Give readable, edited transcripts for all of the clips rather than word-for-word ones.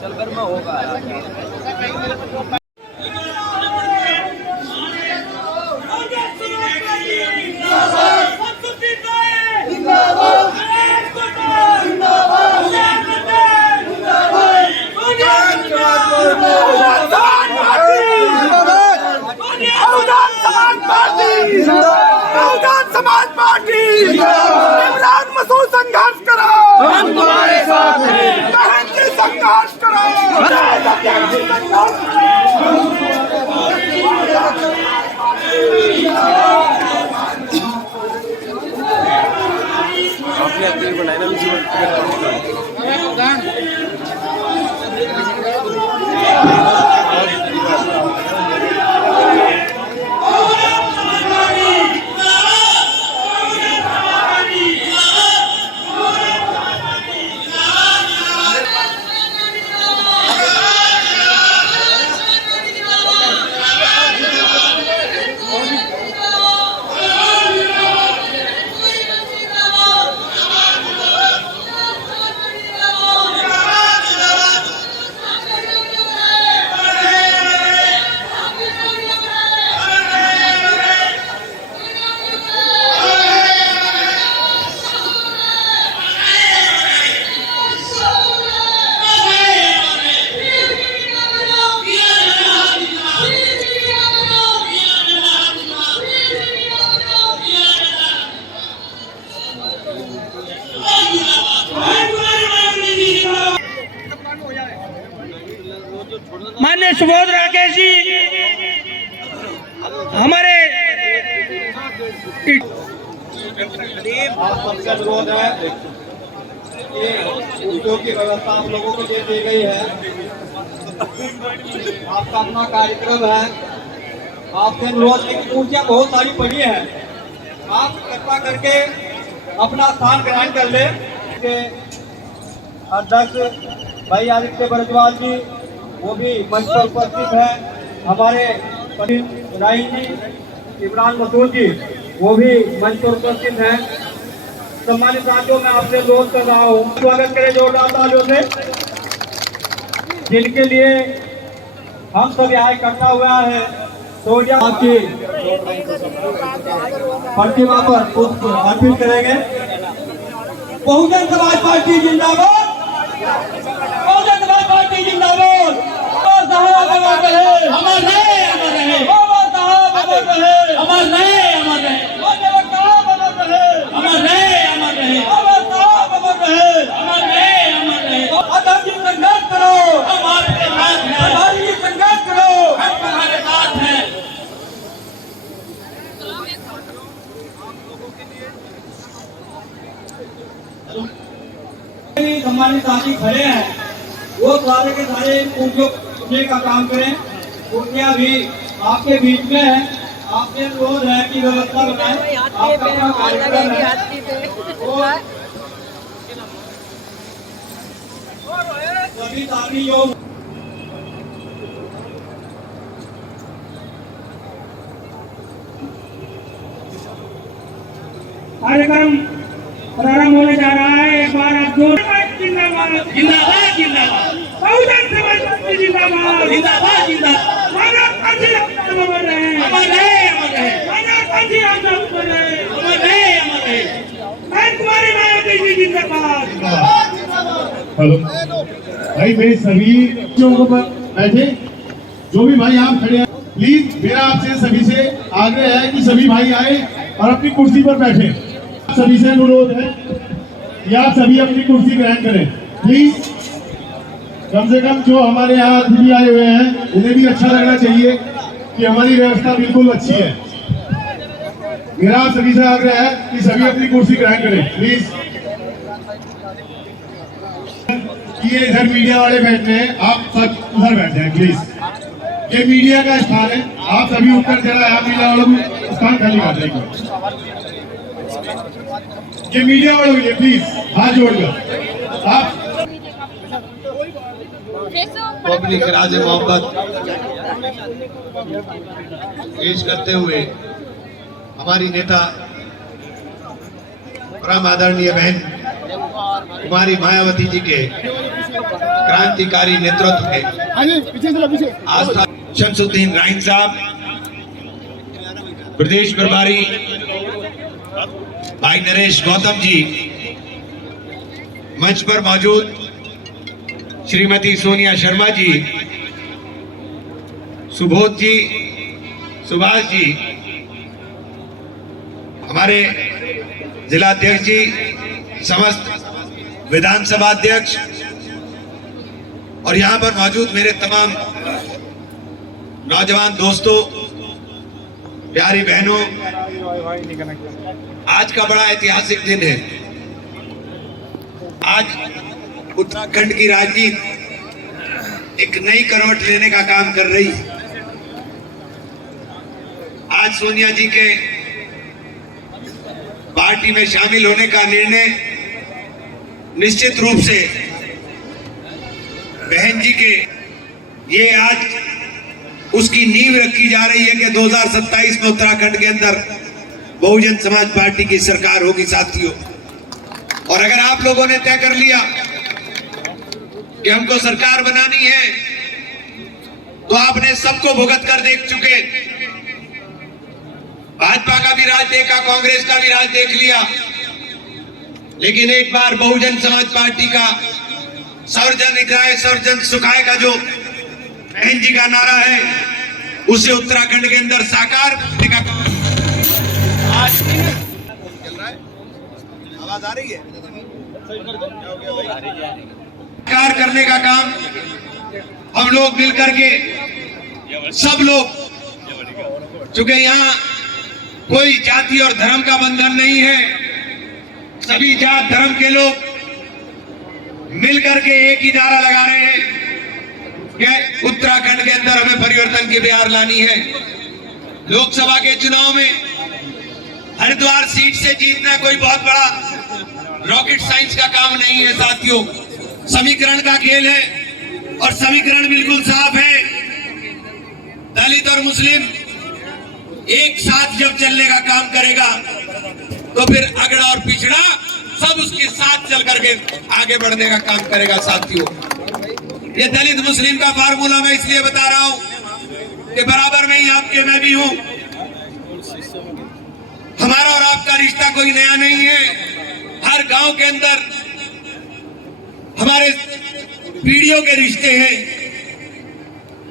चल कर में होगा। समाज पार्टी इमरान मसूद संघर्ष करो, हम तुम्हारे साथ हैं। बहन जी संघर्ष करो, आपने अपनी बनाई ना माननीय सुबोध राकेश जी हमारे आप सबका अनुरोध है कि उद्योग की व्यवस्था आप लोगों को दे दी गई है। आपका अपना कार्यक्रम है। आपसे अनुरोध है कि कुर्सियाँ बहुत सारी पड़ी है, आप कृपा करके अपना स्थान ग्रहण कर ले। अध्यक्ष भाई आदित्य बरजवाल जी वो भी मंच पर उपस्थित है। हमारे राही जी इमरान मसूद जी वो भी मंच पर उपस्थित हैं। सम्मानित साथियों मैं आपसे अनुरोध कर रहा हूँ, स्वागत करें जोरदार तालियों से, जिनके लिए हम सब यहाँ इकट्ठा हुआ है। तो आपकी प्रतिमा पर पुष्प अर्पित करेंगे। बहुजन समाज पार्टी जिंदाबाद, बहुजन समाज पार्टी जिंदाबाद। अमर रहे, अमर रहे, अमर रहे, अमर रहे, अमर रहे, अमर रहे, अमर रहे, अमर रहे, अमर रहे, अमर रहे, अमर रहे। अध्यक्ष जी संघर्ष करो, हम आपके साथ हैं। हमारी जी संघर्ष करो, हम तुम्हारे साथ हैं। सम्मानित साथी खड़े हैं, वो सारे के सारे पूछने का काम करें। कुर्सियाँ भी आपके बीच में है, आपसे अनुरोध है कि व्यवस्था बनाएं। आपका अपना कार्यक्रम है। सभी साथी योग कार्यक्रम प्रारंभ होने जा रहा है। एक बार आप जोर जिंदाबाद जिंदाबाद जिंदाबाद, बहुजन समाज पार्टी जिंदाबाद जिंदाबाद जिंदाबाद, मानव काजी अमर रहे, अमर रहे, अमर रहे, मानव काजी अमर रहे, अमर रहे, अमर रहे। मैं तुम्हारी मायावती जी जिंदाबाद। हेलो भाई, मेरे सभी लोगों पर बैठे जो भी भाई आप खड़े हैं, प्लीज मेरा आपसे सभी से आग्रह है कि सभी भाई आए और अपनी कुर्सी पर बैठे। सभी से अनुरोध है कि आप सभी अपनी कुर्सी ग्रहण करें प्लीज। कम से कम जो हमारे यहाँ अतिथि आए हुए हैं उन्हें भी अच्छा लगना चाहिए कि हमारी व्यवस्था बिल्कुल अच्छी है। मेरा आप सभी से आग्रह है कि सभी अपनी कुर्सी ग्रहण करें प्लीज। ये इधर मीडिया वाले बैठे हैं, आप सब उधर बैठे हैं प्लीज। ये मीडिया का स्थान है, आप सभी उत्तर जरा आप मीडिया वालों को स्थान खाली कर देंगे। ये मीडिया वालों के लिए प्लीज हाथ जोड़कर आप पब्लिक राज मोहब्बत पेश करते हुए हमारी नेता परम आदरणीय बहन कुमारी मायावती जी के क्रांतिकारी नेतृत्व के आस्था शमसुद्दीन राइन साहब, प्रदेश प्रभारी भाई नरेश गौतम जी, मंच पर मौजूद श्रीमती सोनिया शर्मा जी, सुबोध जी, सुभाष जी, हमारे जिला अध्यक्ष जी, समस्त विधानसभा अध्यक्ष और यहां पर मौजूद मेरे तमाम नौजवान दोस्तों, प्यारी बहनों, आज का बड़ा ऐतिहासिक दिन है। आज उत्तराखंड की राजनीति एक नई करवट लेने का काम कर रही है। आज सोनिया जी के पार्टी में शामिल होने का निर्णय निश्चित रूप से बहन जी के ये आज उसकी नींव रखी जा रही है कि 2027 में उत्तराखंड के अंदर बहुजन समाज पार्टी की सरकार होगी साथियों। और अगर आप लोगों ने तय कर लिया कि हमको सरकार बनानी है, तो आपने सबको भुगत कर देख चुके। भाजपा का भी राज देखा, कांग्रेस का भी राज देख लिया, लेकिन एक बार बहुजन समाज पार्टी का सर्वजन हिताय सर्वजन सुखाय का जो बहन जी का नारा है, उसे उत्तराखंड के अंदर साकार करने का काम आज आवाज आ रही है, साकार करने का काम हम लोग मिलकर के सब लोग, चूंकि यहाँ कोई जाति और धर्म का बंधन नहीं है, सभी जात धर्म के लोग मिलकर के एक ही नारा लगा रहे हैं कि उत्तराखंड के अंदर हमें परिवर्तन की बहार लानी है। लोकसभा के चुनाव में हरिद्वार सीट से जीतना कोई बहुत बड़ा रॉकेट साइंस का काम नहीं है साथियों, समीकरण का खेल है और समीकरण बिल्कुल साफ है। दलित और मुस्लिम एक साथ जब चलने का काम करेगा तो फिर अगड़ा और पिछड़ा सब उसके साथ चल करके आगे बढ़ने का काम करेगा साथियों। ये दलित मुस्लिम का फार्मूला मैं इसलिए बता रहा हूं कि बराबर में ही आपके मैं भी हूं। हमारा और आपका रिश्ता कोई नया नहीं है। हर गांव के अंदर हमारे पीढ़ियों के रिश्ते हैं।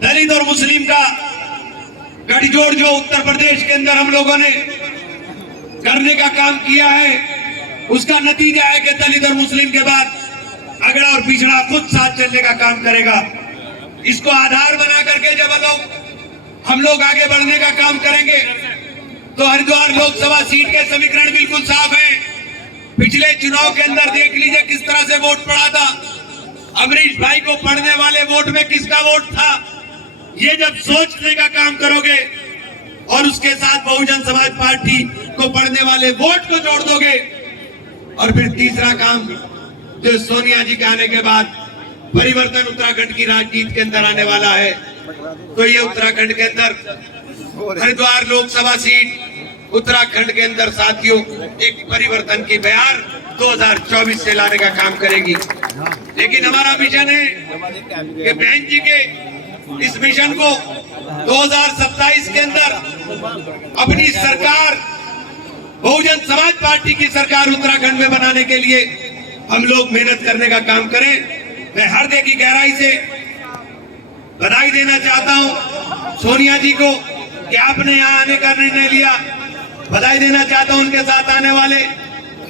दलित और मुस्लिम का गठजोड़ जो उत्तर प्रदेश के अंदर हम लोगों ने करने का काम किया है, उसका नतीजा है कि दलित और मुस्लिम के बाद अगड़ा और पिछड़ा खुद साथ चलने का काम करेगा। इसको आधार बना करके जब हम लोग आगे बढ़ने का काम करेंगे तो हरिद्वार लोकसभा सीट के समीकरण बिल्कुल साफ है। पिछले चुनाव के अंदर देख लीजिए किस तरह से वोट पड़ा था। अमरीश भाई को पढ़ने वाले वोट में किसका वोट था, ये जब सोचने का काम करोगे और उसके साथ बहुजन समाज पार्टी को पढ़ने वाले वोट को जोड़ दोगे, और फिर तीसरा काम जो सोनिया जी के आने के बाद परिवर्तन उत्तराखंड की राजनीति के अंदर आने वाला है, तो ये उत्तराखंड के अंदर हरिद्वार लोकसभा सीट उत्तराखंड के अंदर साथियों एक परिवर्तन की बहार 2024 से लाने का काम करेगी। लेकिन हमारा मिशन है कि बहन जी के इस मिशन को 2027 के अंदर अपनी सरकार, बहुजन समाज पार्टी की सरकार उत्तराखंड में बनाने के लिए हम लोग मेहनत करने का काम करें। मैं हृदय की गहराई से बधाई देना चाहता हूं सोनिया जी को कि आपने यहाँ आने का निर्णय लिया। बधाई देना चाहता हूं उनके साथ आने वाले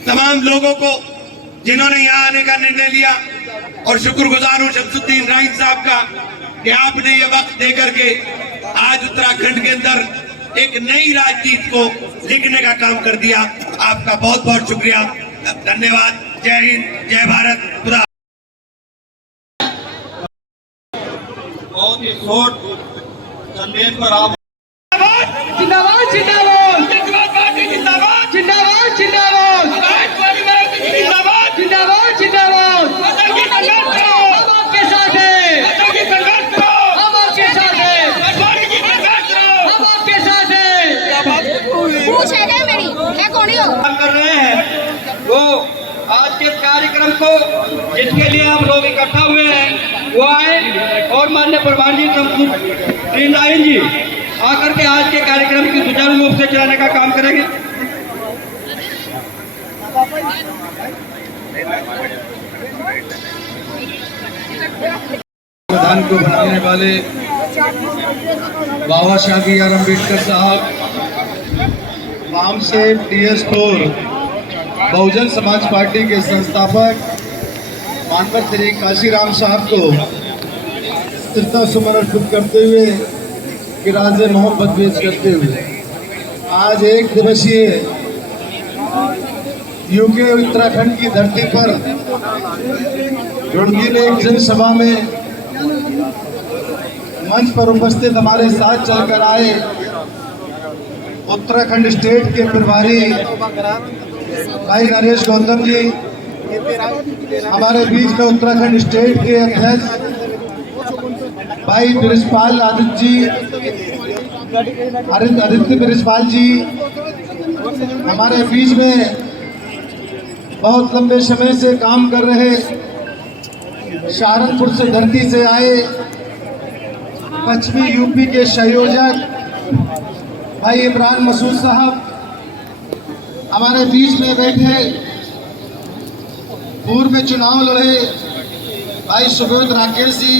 तमाम लोगों को जिन्होंने यहाँ आने का निर्णय लिया, और शुक्रगुजार हूं शमसुद्दीन राइन साहब का कि आपने ये वक्त देकर के आज उत्तराखंड के अंदर एक नई राजनीति को लिखने का काम कर दिया। आपका बहुत बहुत शुक्रिया, धन्यवाद। जय हिंद, जय भारत, खुदा। बहुत ही शॉर्ट संदेश पर आप जिंदाबाद जिंदाबाद जिंदाबाद जिंदाबाद जिंदाबाद जिंदाबाद जिंदाबाद जिंदाबाद हम आपके साथ हैं, हम आपके साथ हैं, हम आपके साथ हैं। पूछ है क्या मेरी है कौन हो कर रहे हैं वो आज के कार्यक्रम को जिसके लिए हम लोग इकट्ठा हुए हैं वो आए और माननीय प्रभारी जी शमसुद्दीन जी आकर के आज के कार्यक्रम की सुचारू रूप से चलाने का काम करेंगे। संविधान को बनाने वाले बाबा साहब बी आर अम्बेडकर साहब, वाम से टीएस 4 बहुजन समाज पार्टी के संस्थापक मानवर श्री काशीराम साहब को श्रद्धा सुमन अर्पित करते हुए किराज मोहब्बत पेश करते हुए आज एक दिवसीय यूके उत्तराखंड की धरती पर रुड़की में एक जनसभा में मंच पर उपस्थित हमारे साथ चलकर आए उत्तराखंड स्टेट के प्रभारी भाई नरेश गौतम जी, हमारे बीच में उत्तराखंड स्टेट के अध्यक्ष भाई ब्रिजपाल आदित्य ब्रिजपाल जी, हमारे बीच में बहुत लंबे समय से काम कर रहे सहारनपुर से धरती से आए पश्चिमी यूपी के संयोजक भाई इमरान मसूद साहब, हमारे बीच में बैठे पूर्व में चुनाव लड़े भाई सुबोध राकेश जी,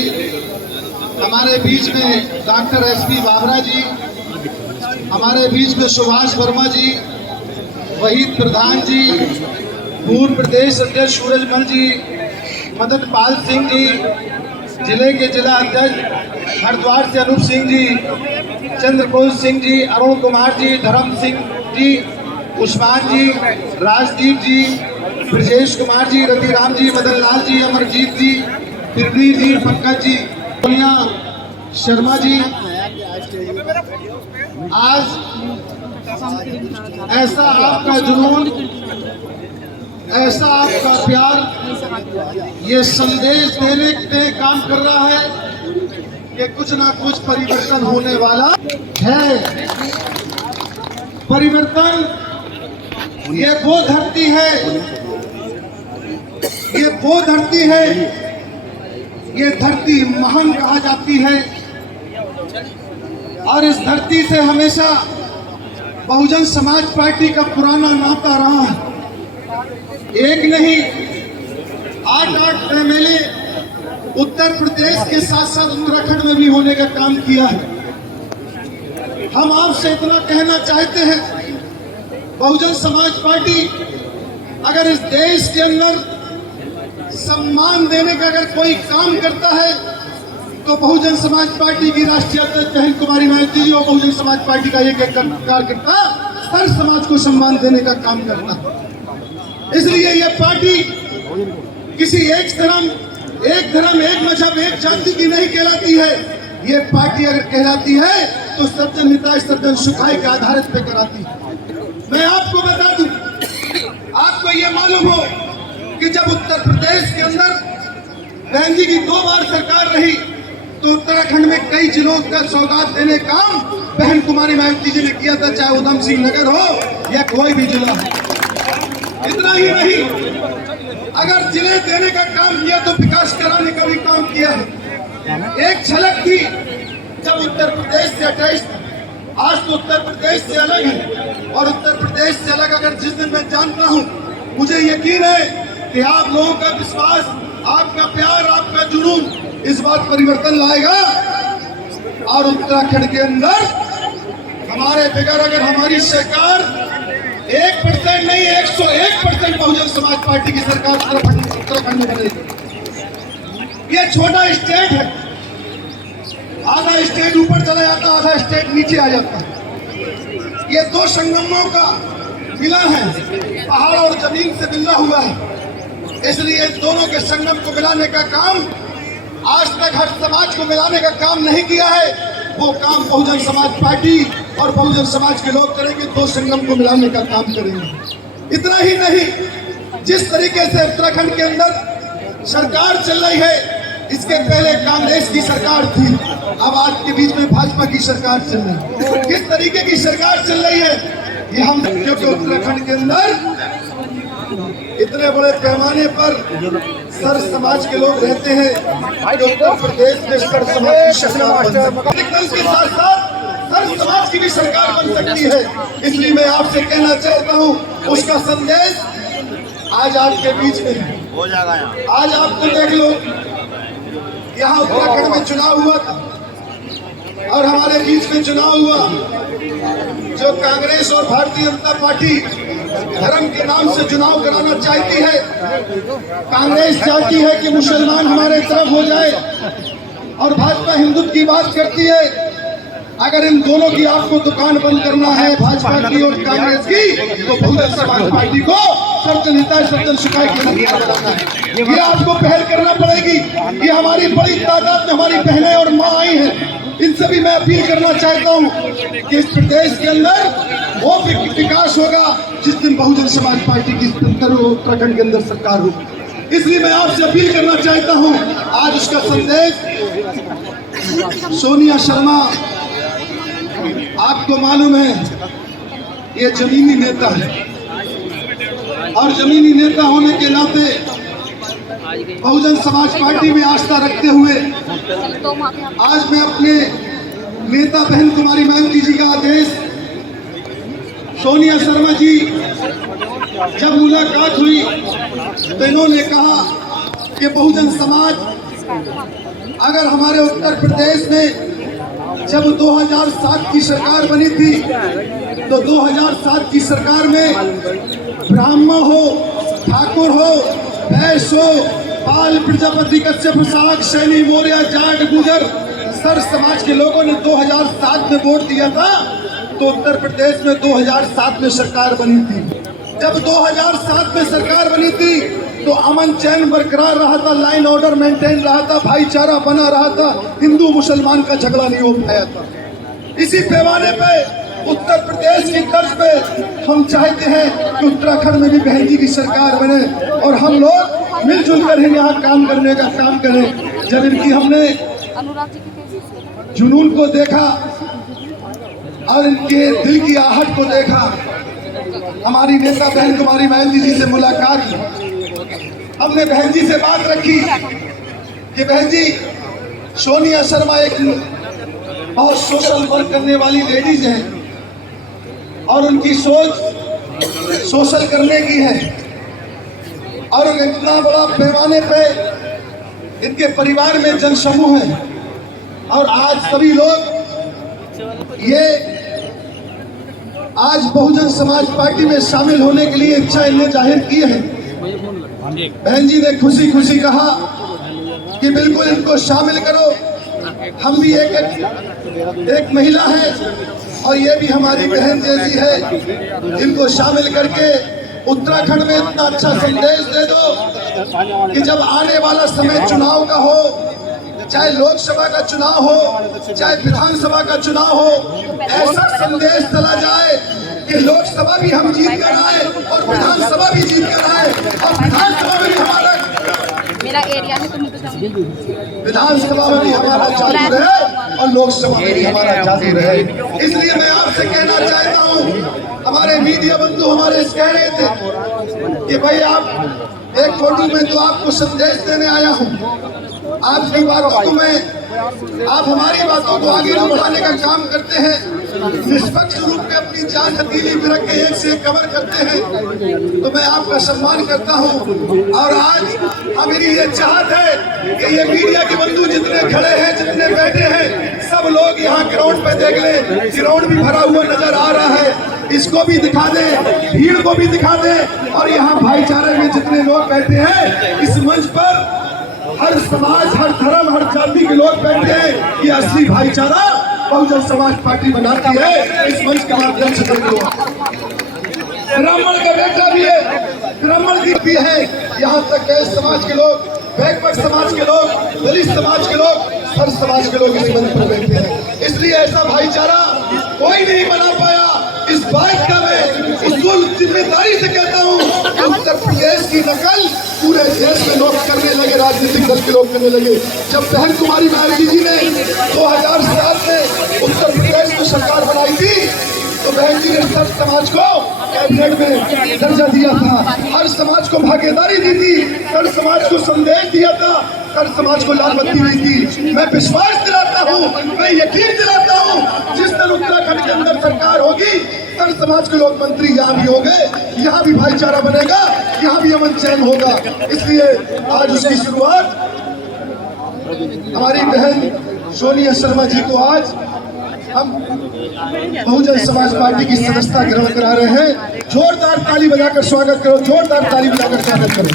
हमारे बीच में डॉक्टर एसपी बाबरा जी, हमारे बीच में सुभाष वर्मा जी, वहीद प्रधान जी, पूर्व प्रदेश अध्यक्ष सूरजमल जी, मदन पाल सिंह जी, जिले के जिला अध्यक्ष हरिद्वार से अनूप सिंह जी, चंद्रकोल सिंह जी, अरुण कुमार जी, धर्म सिंह जी, उस्मान जी, राजदीप जी, ब्रजेश कुमार जी, रतिराम जी, मदन लाल जी, अमरजीत जी, त्रिवेदी जी, पंकज जी, सोनिया शर्मा जी। आज ऐसा आपका जुनून, ऐसा आपका प्यार ये संदेश देने पे काम कर रहा है कि कुछ ना कुछ परिवर्तन होने वाला है। परिवर्तन ये वो धरती है, ये वो धरती है, ये धरती महान कहा जाती है और इस धरती से हमेशा बहुजन समाज पार्टी का पुराना नाता रहा है। एक नहीं 8 एमएलए उत्तर प्रदेश के साथ साथ उत्तराखंड में भी होने का काम किया है। हम आपसे इतना कहना चाहते हैं, बहुजन समाज पार्टी अगर इस देश के अंदर सम्मान देने का अगर कोई काम करता है तो बहुजन समाज पार्टी की राष्ट्रीय अध्यक्ष बहन कुमारी मायावती जी और बहुजन समाज पार्टी का एक कार्यकर्ता हर समाज को सम्मान देने का काम करता है। इसलिए यह पार्टी किसी एक धर्म, एक मजहब, एक जाति की नहीं कहलाती है। ये पार्टी अगर कहलाती है तो सज्जन हिताय सज्जन सुखाय के आधारित पे कराती है। मैं आपको बता दूं, आपको ये मालूम हो कि जब उत्तर प्रदेश के अंदर बहन जी की 2 बार सरकार रही तो उत्तराखंड में कई जिलों का सौगात देने का काम बहन कुमारी मायावती जी ने किया था, चाहे उधम सिंह नगर हो या कोई भी जिला हो। इतना ही नहीं, अगर जिले देने का काम किया तो विकास कराने का भी काम किया है। एक झलक थी जब उत्तर प्रदेश से अटैच था, आज तो उत्तर प्रदेश से अलग है और उत्तर प्रदेश से अलग अगर जिस दिन मैं जानता हूं, मुझे यकीन है कि आप लोगों का विश्वास, आपका प्यार, आपका जुनून इस बात परिवर्तन लाएगा और उत्तराखंड के अंदर हमारे बगैर अगर हमारी सरकार 1% नहीं 101% बहुजन समाज पार्टी की सरकार उत्तराखंड में बनेगी। ये छोटा स्टेट है, आधा स्टेट ऊपर चला जाता, आधा स्टेट नीचे आ जाता। ये 2 संगमों का मिलन है, पहाड़ और जमीन से मिलना हुआ है। इसलिए दोनों के संगम को मिलाने का काम आज तक हर समाज को मिलाने का काम नहीं किया है, वो काम बहुजन समाज पार्टी और बहुजन समाज के लोग करेंगे, 2 संगम को मिलाने का काम करेंगे। इतना ही नहीं, जिस तरीके से उत्तराखंड के अंदर सरकार चल रही है, इसके पहले कांग्रेस की सरकार थी, अब आज के बीच में भाजपा की सरकार चल रही है। किस तरीके की सरकार चल रही है ये हम, क्योंकि उत्तराखंड के अंदर इतने बड़े पैमाने पर सर समाज के लोग रहते हैं कि उत्तर प्रदेश में सर समाज की सरकार बन सकती है, इसके साथ साथ सर समाज की भी सरकार बन सकती है। इसलिए मैं आपसे कहना चाहता हूँ, उसका संदेश आज आपके बीच में है। आज आपको देख लो, यहाँ उत्तराखंड में चुनाव हुआ था और हमारे बीच में चुनाव हुआ। जो कांग्रेस और भारतीय जनता पार्टी धर्म के नाम से चुनाव कराना चाहती है, कांग्रेस चाहती है कि मुसलमान हमारे तरफ हो जाए और भाजपा हिंदुत्व की बात करती है। अगर इन दोनों की आपको दुकान बंद करना है, भाजपा की और कांग्रेस की, तो बहुजन समाज पार्टी को सर्वजन हिताय सर्वजन सुखाय के लिए बनाना है। ये आपको पहल करना पड़ेगी। ये हमारी बड़ी तादाद में हमारी बहनें और माँ आई हैं। इनसे भी मैं अपील करना चाहता हूँ कि इस प्रदेश के अंदर वो विकास होगा जिस दिन बहुजन समाज पार्टी की उत्तराखंड के अंदर सरकार हो। इसलिए मैं आपसे अपील करना चाहता हूँ, आज उसका संदेश सोनिया शर्मा, आपको मालूम है ये जमीनी नेता है और जमीनी नेता होने के नाते बहुजन समाज पार्टी में आस्था रखते हुए आज मैं अपने नेता बहन कुमारी मायावती जी का आदेश, सोनिया शर्मा जी जब मुलाकात हुई तो इन्होंने कहा कि बहुजन समाज अगर हमारे उत्तर प्रदेश में जब 2007 की सरकार बनी थी तो 2007 की सरकार में ब्राह्मण हो, ठाकुर हो, वैश्य हो, पाल, प्रजापति, कश्यप, साग, सैनी, मौर्य, जाट, गुजर, सर समाज के लोगों ने 2007 में वोट दिया था तो उत्तर प्रदेश में 2007 में सरकार बनी थी। जब 2007 में सरकार बनी थी तो अमन चैन बरकरार रहा था, लाइन ऑर्डर मेंटेन रहा था, भाईचारा बना रहा था, हिंदू मुसलमान का झगड़ा नहीं हो पाया था। इसी पैमाने पे उत्तर प्रदेश की तर्ज पे हम चाहते हैं कि उत्तराखंड में भी बहन जी की सरकार बने और हम लोग मिलजुल कर ही यहाँ काम करने का काम करें। जब इनकी हमने जुनून को देखा और इनके दिल की आहट को देखा, हमारी नेता बहन कुमारी मायावती जी से मुलाकात की, हमने बहन जी से बात रखी कि बहन जी सोनिया शर्मा एक बहुत सोशल वर्क करने वाली लेडीज हैं और उनकी सोच सोशल करने की है और इतना बड़ा पैमाने पे इनके परिवार में जनसमूह है और आज सभी लोग ये आज बहुजन समाज पार्टी में शामिल होने के लिए इच्छा इन्हें जाहिर की है। बहन जी ने खुशी खुशी कहा कि बिल्कुल इनको शामिल करो, हम भी एक महिला है और ये भी हमारी बहन जैसी है, इनको शामिल करके उत्तराखंड में इतना अच्छा संदेश दे दो कि जब आने वाला समय चुनाव का हो, चाहे लोकसभा का चुनाव हो चाहे विधानसभा का चुनाव हो, ऐसा संदेश चला जाए कि लोकसभा भी हम जीत कर आए और विधानसभा भी जीत कर आए और विधानसभा में भी हमारा मेरा एरिया है तो विधानसभा में भी हमारा चालू रहे और लोकसभा में भी हमारा चालू रहे। इसलिए मैं आपसे कहना चाहता हूँ, हमारे मीडिया बंधु हमारे कह रहे थे कि भाई आप एक फोटो में तो आपको संदेश देने आया हूँ, आपकी बातों को मैं, आप हमारी बातों को आगे बढ़ाने का काम करते हैं, निष्पक्ष रूप में अपनी जान हथेली में रख के एक से एक कवर करते हैं, तो मैं आपका सम्मान करता हूं। और आज मेरी ये चाहत है कि ये मीडिया के बंधु जितने खड़े हैं, जितने बैठे हैं, सब लोग यहाँ ग्राउंड पे देख लें, ग्राउंड भी भरा हुआ नजर आ रहा है, इसको भी दिखा दे, भीड़ को भी दिखा दे और यहाँ भाईचारे में जितने लोग बैठे हैं इस मंच पर हर समाज, हर धर्म, हर जाति के लोग बैठे हैं, ये असली भाईचारा बहुजन समाज पार्टी बनाती है। इस मंच के माध्यम से देख लो, ब्राह्मण का बेटा भी है, ब्राह्मण भी है, यहाँ तक गैर समाज के लोग, बैकवर्ड समाज के लोग, दलित समाज के लोग, हर समाज के लोग इस मंच पर बैठे हैं। इसलिए ऐसा भाईचारा कोई नहीं बना पाया। इस बात का मैं उसूल जिम्मेदारी से कहता हूँ, उत्तर प्रदेश की नकल पूरे देश में लोग करने लगे, राजनीतिक दल के लोग करने लगे। जब बहन कुमारी मायावती जी ने 2007 में उत्तर प्रदेश में सरकार बनाई थी तो बहन जी ने सब समाज को कैबिनेट में दर्जा दिया था, हर समाज को भागीदारी दी थी, हर समाज को संदेश दिया था, हर समाज को लाल बत्ती दी थी। मैं विश्वास दिलाता हूँ, मैं यकीन दिलाता हूँ, जिस दिन उत्तराखंड के अंदर सरकार होगी, हर समाज के लोग मंत्री यहाँ भी होंगे, यहाँ भी भाईचारा बनेगा, यहाँ भी अमन चैन होगा। इसलिए आज उसकी शुरुआत हमारी बहन सोनिया शर्मा जी को आज हम बहुजन समाज पार्टी की सदस्यता ग्रहण करा रहे हैं। जोरदार ताली बजाकर स्वागत करो, जोरदार ताली बजाकर स्वागत करो।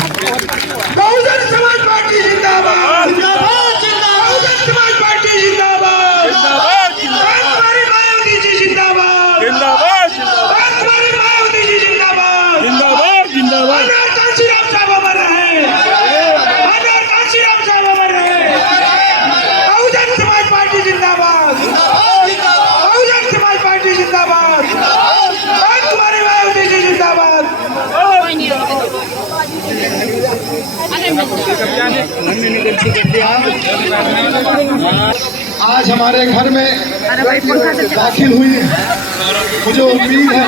बहुजन समाज पार्टी जिंदाबाद, जिंदाबाद, जिंदाबाद। बहुजन समाज पार्टी जिंदाबाद, जिंदाबाद, जिंदाबाद। हमारी मायावती जी जिंदाबाद, जिंदाबाद, जिंदाबाद। हमारी मायावती जी जिंदाबाद, जिंदाबाद, जिंदाबाद। कांशीराम साहब अमर रहे, कांशीराम साहब अमर रहे। बहुजन समाज पार्टी जिंदाबाद, बहुजन समाज पार्टी जिंदाबाद, हमारी मायावती जी जिंदाबाद। आज हमारे घर में दाखिल हुई, मुझे उम्मीद है,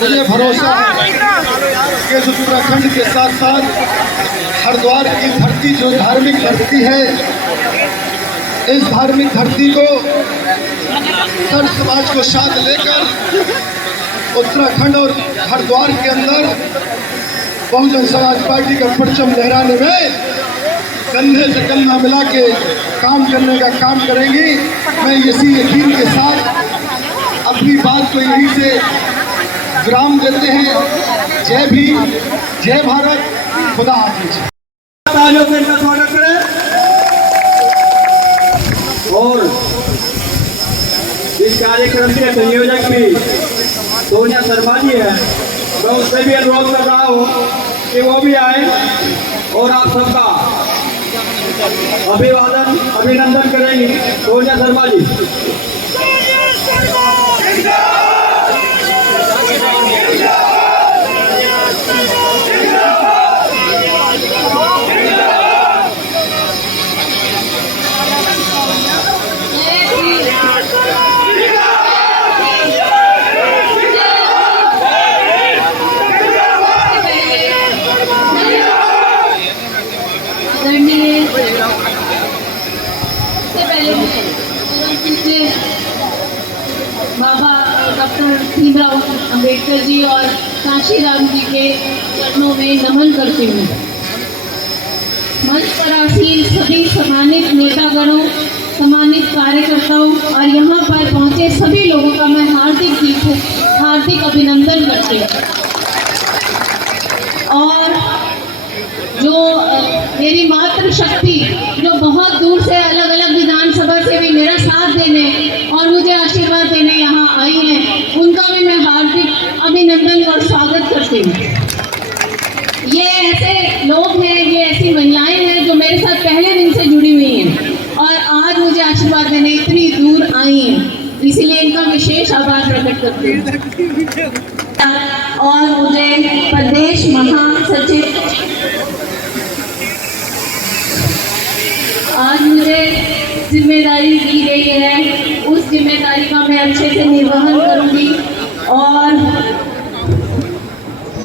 मुझे भरोसा है कि उत्तराखंड के साथ साथ हरिद्वार की धरती जो धार्मिक धरती है, इस धार्मिक धरती को सर समाज को साथ लेकर उत्तराखंड और हरिद्वार के अंदर बहुजन समाज पार्टी का परचम लहराने में कंधे से कंधा मिला के काम करने का काम करेंगी। मैं इसी यकीन के साथ अपनी बात को यहीं से विराम देते हैं। जय भीम, जय भारत, खुदा हाफिज। तालियों से इनका स्वागत करें। और इस कार्यक्रम के संयोजक भी सोनिया शर्मा जी है। मैं उससे भी अनुरोध कर रहा हूँ कि वो भी आए और आप सबका अभिवादन अभिनंदन करेंगे। सोनिया शर्मा जी। बाबा डॉक्टर भीमराव अंबेडकर जी और कांशीराम जी के चरणों में नमन करती हूँ। मंच पर आसीन सभी सम्मानित नेतागणों, सम्मानित कार्यकर्ताओं और यहाँ पर पहुँचे सभी लोगों का मैं हार्दिक अभिनंदन करती हूँ। और जो मेरी मातृशक्ति जो बहुत दूर से अलग अलग विधानसभा से भी मेरा साथ देने और मुझे आशीर्वाद देने यहाँ आई हैं, उनका भी मैं हार्दिक अभिनंदन और स्वागत करती हूँ। ये ऐसे लोग हैं, ये ऐसी महिलाएं हैं जो मेरे साथ पहले दिन से जुड़ी हुई हैं और आज मुझे आशीर्वाद देने इतनी दूर आई हैं, इसीलिए इनका विशेष आभार प्रकट करती हूँ। और मुझे प्रदेश महासचिव आज मुझे जिम्मेदारी दी गई है, उस जिम्मेदारी का मैं अच्छे से निर्वहन करूंगी और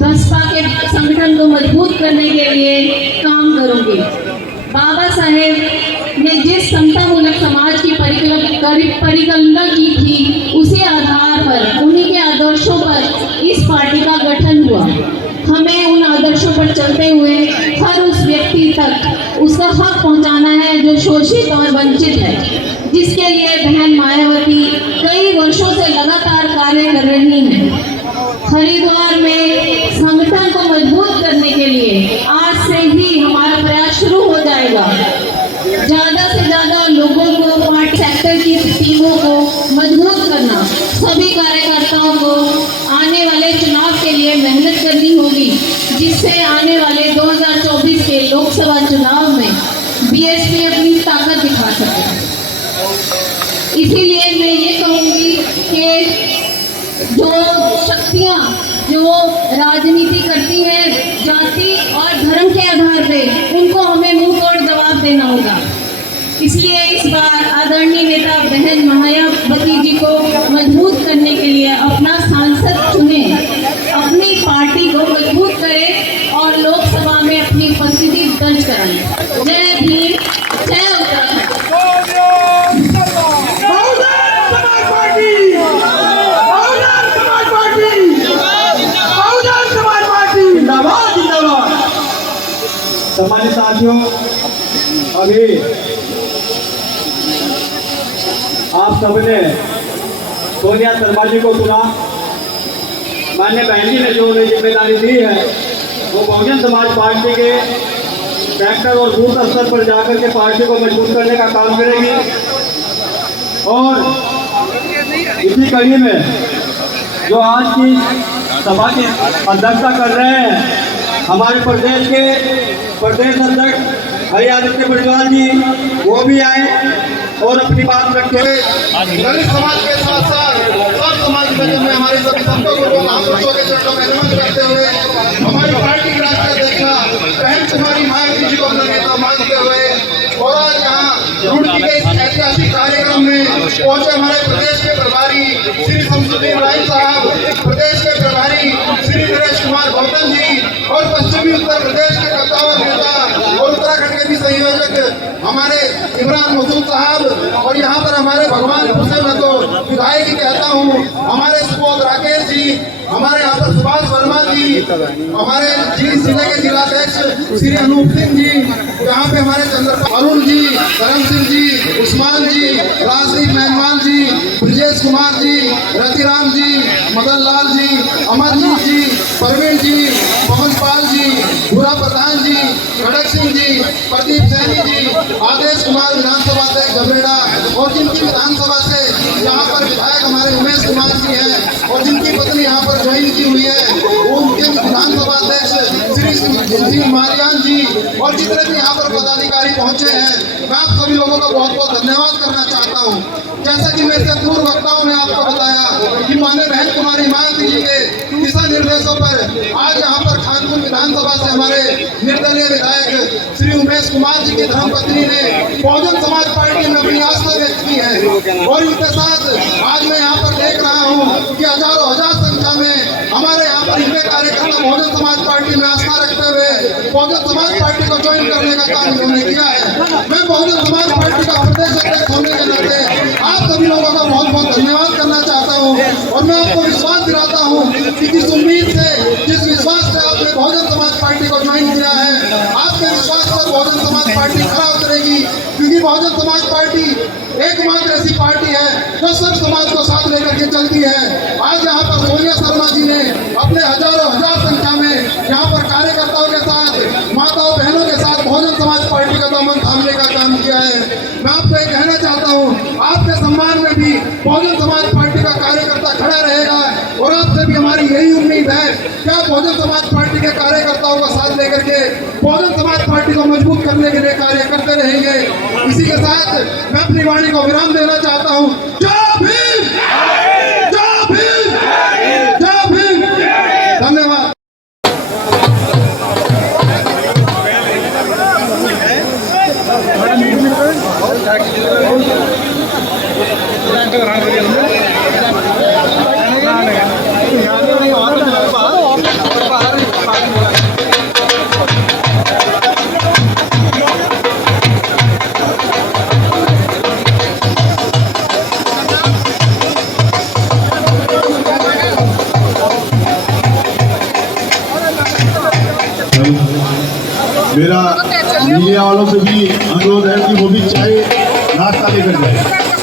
बसपा के संगठन को मजबूत करने के लिए काम करूंगी। बाबा साहेब ने जिस समतामूलक समाज की परिकल्पना की थी, उसी आधार पर, उन्हीं के आदर्शों पर इस पार्टी का गठन हुआ। हमें उन आदर्शों पर चलते हुए हर उस व्यक्ति तक उसका हक पहुंचाना है जो शोषित और वंचित है, जिसके लिए बहन मायावती कई वर्षों से लगातार कार्य कर रही हैं। हरिद्वार में संगठन को मजबूत करने के लिए आज से ही हमारा प्रयास शुरू हो जाएगा। ज़्यादा से ज़्यादा लोगों को, पार्टी सेक्टर की टीमों को मजबूत करना, सभी कार्यकर्ताओं को आने वाले चुनाव के लिए मेहनत करनी होगी, जिससे आने वाले 2024 के लोकसभा चुनाव में बीएसपी अपनी ताकत दिखा सके। इसीलिए मैं ये कहूँगी कि जो शक्तियाँ जो राजनीति करती हैं जाति और धर्म के आधार पे, उनको हमें मुंह तोड़ जवाब देना होगा। इसलिए इस बार आदरणीय नेता बहन मायावती जी को मजबूत करने के लिए सम्मानित साथियों, अभी आप सबने सोनिया शर्मा जी को सुना। माननीय बहन जी ने जो उन्हें जिम्मेदारी दी है वो बहुजन समाज पार्टी के सेक्टर और बूथ स्तर पर जाकर के पार्टी को मजबूत करने का काम करेगी। और इसी कड़ी में जो आज की सभा की अध्यक्षता कर रहे हैं हमारे प्रदेश के प्रदेश अध्यक्ष हरि आदित्य बटवाल जी, वो भी आए और अपनी बात रखे। दलित समाज के साथ साथ सब समाज में हमारे सभी संतों को महापुरुषों के चरणों में नमन करते हुए हमारी पार्टी की राष्ट्रीय अध्यक्षा बहन कुमारी मायावती जी को अपना नेता मानते हुए और आज यहाँ रुड़की के इस ऐतिहासिक कार्यक्रम में पहुंचे हमारे प्रदेश के प्रभारी श्री शमसुद्दीन राय साहब, प्रदेश के प्रभारी श्री नरेश कुमार गौतम जी और पश्चिमी उत्तर प्रदेश के कद्दावर नेता और उत्तराखंड के भी संयोजक हमारे इमरान मसूद साहब और यहाँ पर हमारे भगवान हुसैन मैं तो विधायक ही कहता हूँ, हमारे सुबोध राकेश जी, हमारे यहाँ पर सुभाष वर्मा जी, हमारे जिले के जिलाध्यक्ष श्री अनूप सिंह जी, यहाँ पे हमारे चंद्र अरुण जी, धर्म सिंह जी, उस्मान जी, राजदीप मेहमान जी, ब्रजेश कुमार जी, रतिराम जी, मदन लाल जी, अमरजीत जी, परवीन जी, पवन पाल जी, भूरा प्रधान जी, खड़क सिंह जी, प्रदीप सैनी जी, आदेश कुमार विधानसभा से गबरेड़ा और जिनकी विधानसभा से यहाँ पर विधायक हमारे उमेश कुमार जी हैं और जिनकी पत्नी यहाँ पर ज्वाइन की हुई है वो उनके विधानसभा अध्यक्ष श्री मारियान जी और जितने भी यहाँ पर पदाधिकारी पहुँचे हैं, मैं आप सभी लोगों का बहुत बहुत धन्यवाद करना चाहता हूँ। जैसा कि मेरे से पूर्व वक्ताओं ने आपको बताया कि माननीय बहन कुमारी मायावती जी के दिशा निर्देशों पर आज यहाँ पर खानपुर विधानसभा से हमारे निर्दलीय विधायक श्री उमेश कुमार जी की धर्मपत्नी ने बहुजन समाज पार्टी में अपनी आस्था व्यक्त की है और इनके साथ आज मैं यहाँ पर देख रहा हूँ कि हजारों हजार संख्या में हमारे यहाँ पर इनके कार्यकर्ता बहुजन समाज पार्टी में आस्था रखते हुए बहुजन समाज पार्टी को ज्वाइन करने का काम इन्होंने किया है। मैं बहुजन समाज पार्टी का प्रदेश अध्यक्ष होने के नाते आप सभी लोगों का बहुत बहुत धन्यवाद करना चाहता हूँ और मैं आपको विश्वास दिलाता हूँ कि जिस उम्मीद से जिस विश्वास से आपने बहुजन समाज पार्टी को ज्वाइन किया है, आपके विश्वास पर बहुजन समाज पार्टी खरा उतरेगी, क्योंकि बहुजन समाज पार्टी एकमात्र ऐसी पार्टी है जो सब समाज को साथ लेकर के चलती है। आज यहाँ पर सोनिया शर्मा जी ने अपने हजारों हजार संख्या में यहाँ पर कार्यकर्ताओं के साथ माताओं बहनों के साथ बहुजन समाज पार्टी का दामन थामने का काम किया है। मैं आपको ये कहना चाहता हूँ, आपके सम्मान में भी बहुजन समाज पार्टी का कार्यकर्ता खड़ा रहेगा और आपसे भी हमारी यही उम्मीद है कि आप बहुजन समाज पार्टी के कार्यकर्ताओं का साथ लेकर के बहुजन समाज पार्टी को मजबूत करने के लिए कार्य करते रहेंगे। इसी के साथ मैं अपनी वाणी को विराम देना चाहता हूँ। जय भीम, जय भीम, जय भीम। धन्यवाद। मेरा मीडिया वालों से भी अनुरोध है कि वो भी चाय नाश्ता लेकर जाए।